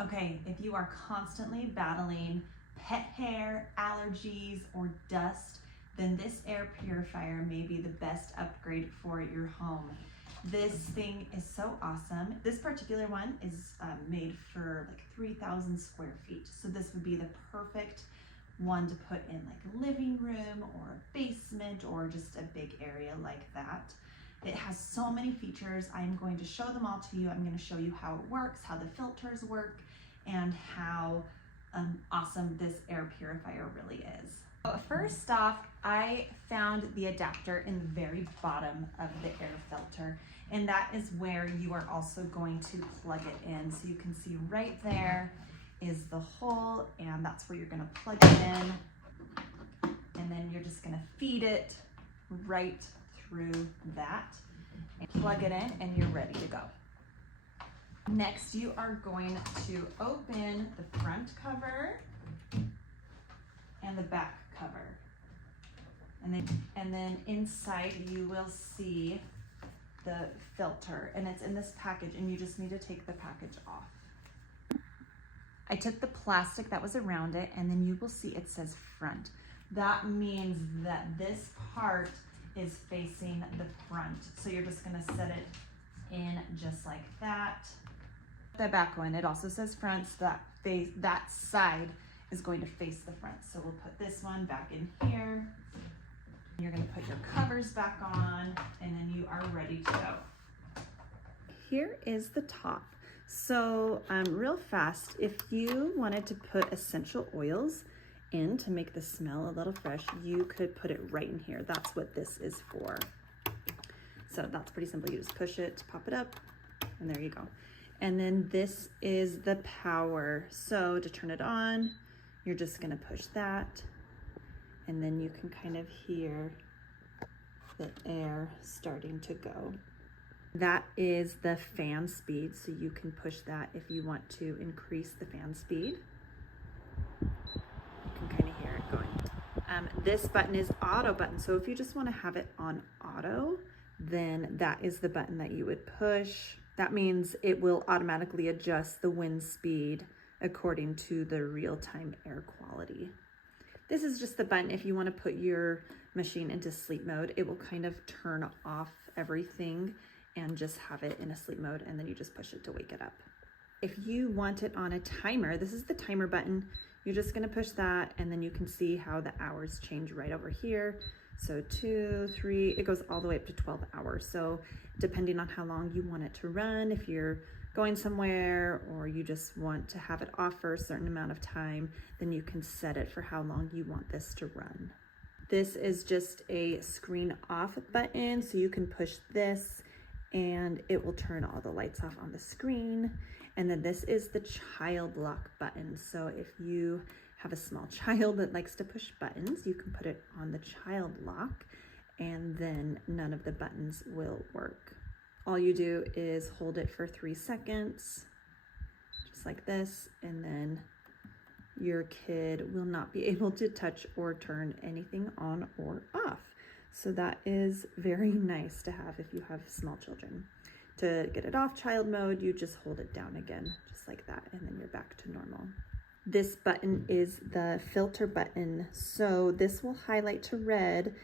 Okay, if you are constantly battling pet hair, allergies, or dust, then this air purifier may be the best upgrade for your home. This thing is so awesome. This particular one is made for like 3,000 square feet. So this would be the perfect one to put in like a living room or a basement or just a big area like that. It has so many features. I'm going to show them all to you. I'm going to show you how it works, how the filters work, and how awesome this air purifier really is. First off, I found the adapter in the very bottom of the air filter, and that is where you are also going to plug it in. So you can see right there is the hole, and that's where you're going to plug it in, and then you're just going to feed it right through that and plug it in, and you're ready to go. Next, you are going to open the front cover and the back cover. And then inside you will see the filter, and it's in this package, and you just need to take the package off. I took the plastic that was around it, and then you will see it says front. That means that this part is facing the front. So you're just gonna set it in just like that. The back one, it also says front, so that side is going to face the front. So we'll put this one back in here. You're gonna put your covers back on, and then you are ready to go. Here is the top. So real fast, if you wanted to put essential oils in to make the smell a little fresh, you could put it right in here. That's what this is for. So that's pretty simple. You just push it, pop it up, and there you go. And then this is the power. So to turn it on, you're just gonna push that, and then you can kind of hear the air starting to go. That is the fan speed, so you can push that if you want to increase the fan speed. You can kind of hear it going. This button is auto button, so if you just want to have it on auto, then that is the button that you would push. That means it will automatically adjust the wind speed according to the real-time air quality. This is just the button if you want to put your machine into sleep mode. It will kind of turn off everything and just have it in a sleep mode, and then you just push it to wake it up. If you want it on a timer, this is the timer button. You're just gonna push that, and then you can see how the hours change right over here. So 2, 3, it goes all the way up to 12 hours. So depending on how long you want it to run, if you're going somewhere or you just want to have it off for a certain amount of time, then you can set it for how long you want this to run. This is just a screen off button, so you can push this and it will turn all the lights off on the screen. And then this is the child lock button. So if you have a small child that likes to push buttons, you can put it on the child lock, and then none of the buttons will work. All you do is hold it for 3 seconds, just like this, and then your kid will not be able to touch or turn anything on or off. So that is very nice to have if you have small children. To get it off child mode, you just hold it down again, just like that, and then you're back to normal. This button is the filter button. So this will highlight to red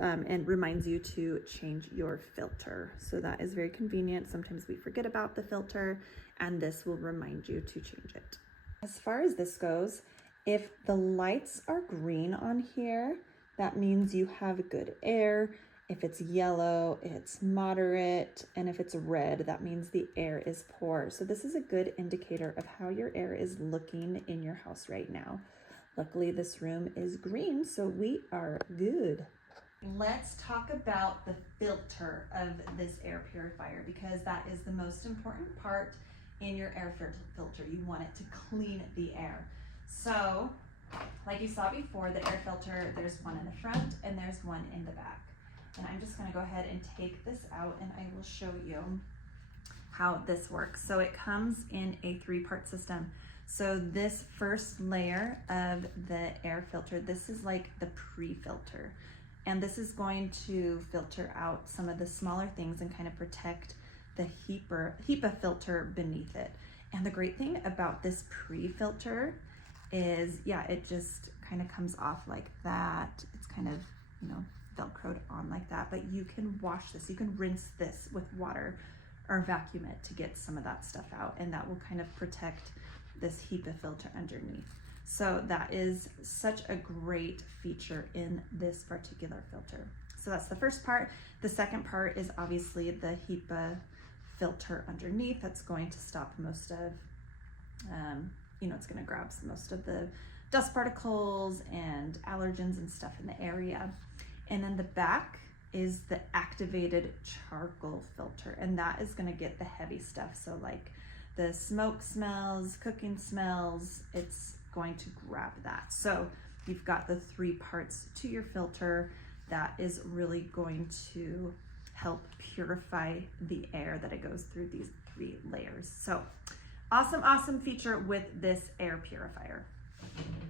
and reminds you to change your filter. So that is very convenient. Sometimes we forget about the filter, and this will remind you to change it. As far as this goes, if the lights are green on here, that means you have good air. If it's yellow, it's moderate. And if it's red, that means the air is poor. So this is a good indicator of how your air is looking in your house right now. Luckily, this room is green, so we are good. Let's talk about the filter of this air purifier, because that is the most important part in your air filter. You want it to clean the air. So, like you saw before, the air filter, there's one in the front and there's one in the back. And I'm just gonna go ahead and take this out, and I will show you how this works. So it comes in a 3-part system. So this first layer of the air filter, this is like the pre-filter. And this is going to filter out some of the smaller things and kind of protect the HEPA filter beneath it. And the great thing about this pre-filter is, yeah, it just kind of comes off like that. It's kind of, you know, Velcroed on like that, but you can wash this. You can rinse this with water or vacuum it to get some of that stuff out, and that will kind of protect this HEPA filter underneath. So that is such a great feature in this particular filter. So that's the first part. The second part is obviously the HEPA filter underneath. That's going to stop most of, you know, it's going to grab most of the dust particles and allergens and stuff in the area. And then the back is the activated charcoal filter, and that is going to get the heavy stuff. So like the smoke smells, cooking smells, it's going to grab that. So you've got the 3 parts to your filter that is really going to help purify the air that it goes through these 3 layers. So awesome, awesome feature with this air purifier.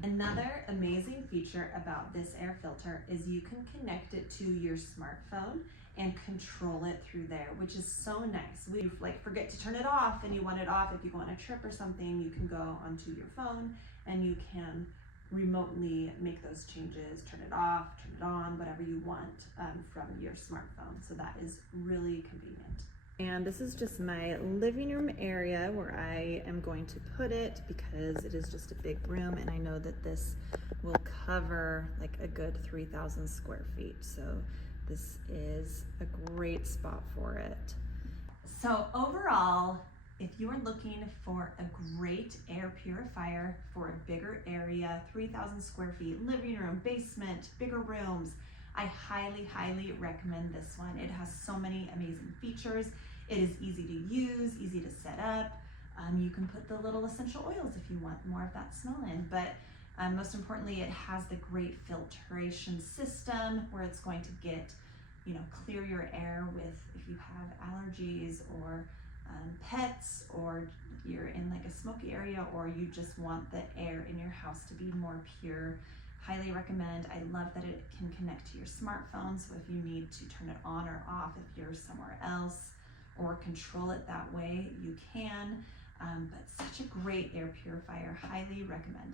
Another amazing feature about this air filter is you can connect it to your smartphone and control it through there, which is so nice. We like forget to turn it off and you want it off. If you go on a trip or something, you can go onto your phone and you can remotely make those changes, turn it off, turn it on, whatever you want from your smartphone. So that is really convenient. And this is just my living room area where I am going to put it because it is just a big room, and I know that this will cover like a good 3,000 square feet. So this is a great spot for it. So overall, if you are looking for a great air purifier for a bigger area, 3,000 square feet, living room, basement, bigger rooms, I highly, highly recommend this one. It has so many amazing features. It is easy to use, easy to set up. You can put the little essential oils if you want more of that smell in, but most importantly, it has the great filtration system where it's going to get, you know, clear your air with, if you have allergies or pets, or you're in like a smoky area, or you just want the air in your house to be more pure. Highly recommend. I love that it can connect to your smartphone, so if you need to turn it on or off if you're somewhere else or control it that way, you can. But such a great air purifier. Highly recommend.